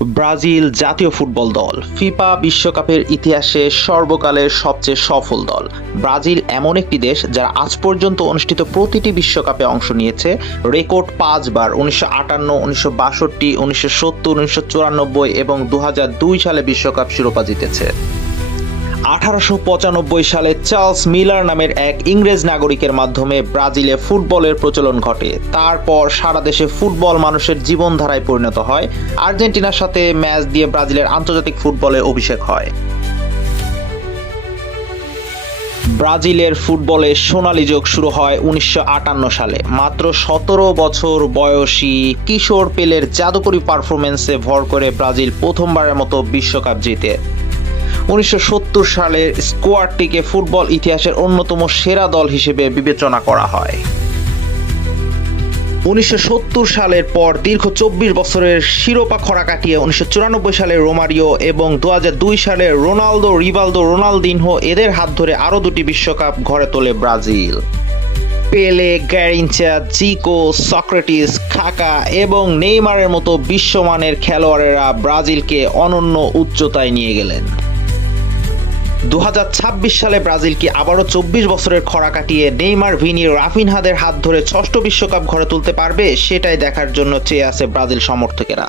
Brazil জাতীয় football দল FIFA বিশ্বকাপের ইতিহাসে সর্বকালের সবচেয়ে সফল দল। ব্রাজিল এমন একটি দেশ যারা আজ পর্যন্ত অনুষ্ঠিত প্রতিটি বিশ্বকাপে অংশ নিয়েছে। রেকর্ড 5 বার 1958, 1962, 1970, 1994 এবং 2002 সালে বিশ্বকাপ শিরোপা জিতেছে। 1895 সালে চার্লস মিলার নামের এক ইংরেজ নাগরিকের মাধ্যমে ব্রাজিলে ফুটবলের প্রচলন ঘটে। তারপর সারা দেশে ফুটবল মানুষের জীবনধারায় পরিণত হয়। আর্জেন্টিনার সাথে ম্যাচ দিয়ে ব্রাজিলের আন্তর্জাতিক ফুটবলে অভিষেক হয়। ব্রাজিলের ফুটবলে সোনালী যুগ শুরু হয় 1958 সালে। মাত্র 17 বছর বয়সী কিশোর পেলের জাদুকরী পারফরমেন্সে ভর করে ব্রাজিল প্রথমবারের মতো বিশ্বকাপ জিতে। 1970 সালের স্কোয়াডটিকে ফুটবল ইতিহাসের অন্যতম সেরা দল হিসেবে বিবেচনা করা হয়। 1970 সালের পর দীর্ঘ 24 বছরের শিরোপা খরা কাটিয়ে 1994 সালে রোমারিও এবং 2002 সালে রোনালদো, রিভালদো, রোনালদিনহো এদের হাত ধরে আরও দুটি বিশ্বকাপ ঘরে তোলে ব্রাজিল। পেলে, গ্যারিনচা, জিকো, সক্রেটিস, কাকা এবং নেইমারের মতো বিশ্বমানের খেলোয়াড়েরা ব্রাজিলকে অনন্য উচ্চতায় নিয়ে গেলেন। 2026 সালে ব্রাজিল কি আবারও 24 বছরের খরা কাটিয়ে নেইমার, ভিনি, রাফিনহাদের হাত ধরে ষষ্ঠ বিশ্বকাপ ঘরে তুলতে পারবে? সেটাই দেখার জন্য চেয়ে আছে ব্রাজিল সমর্থকেরা।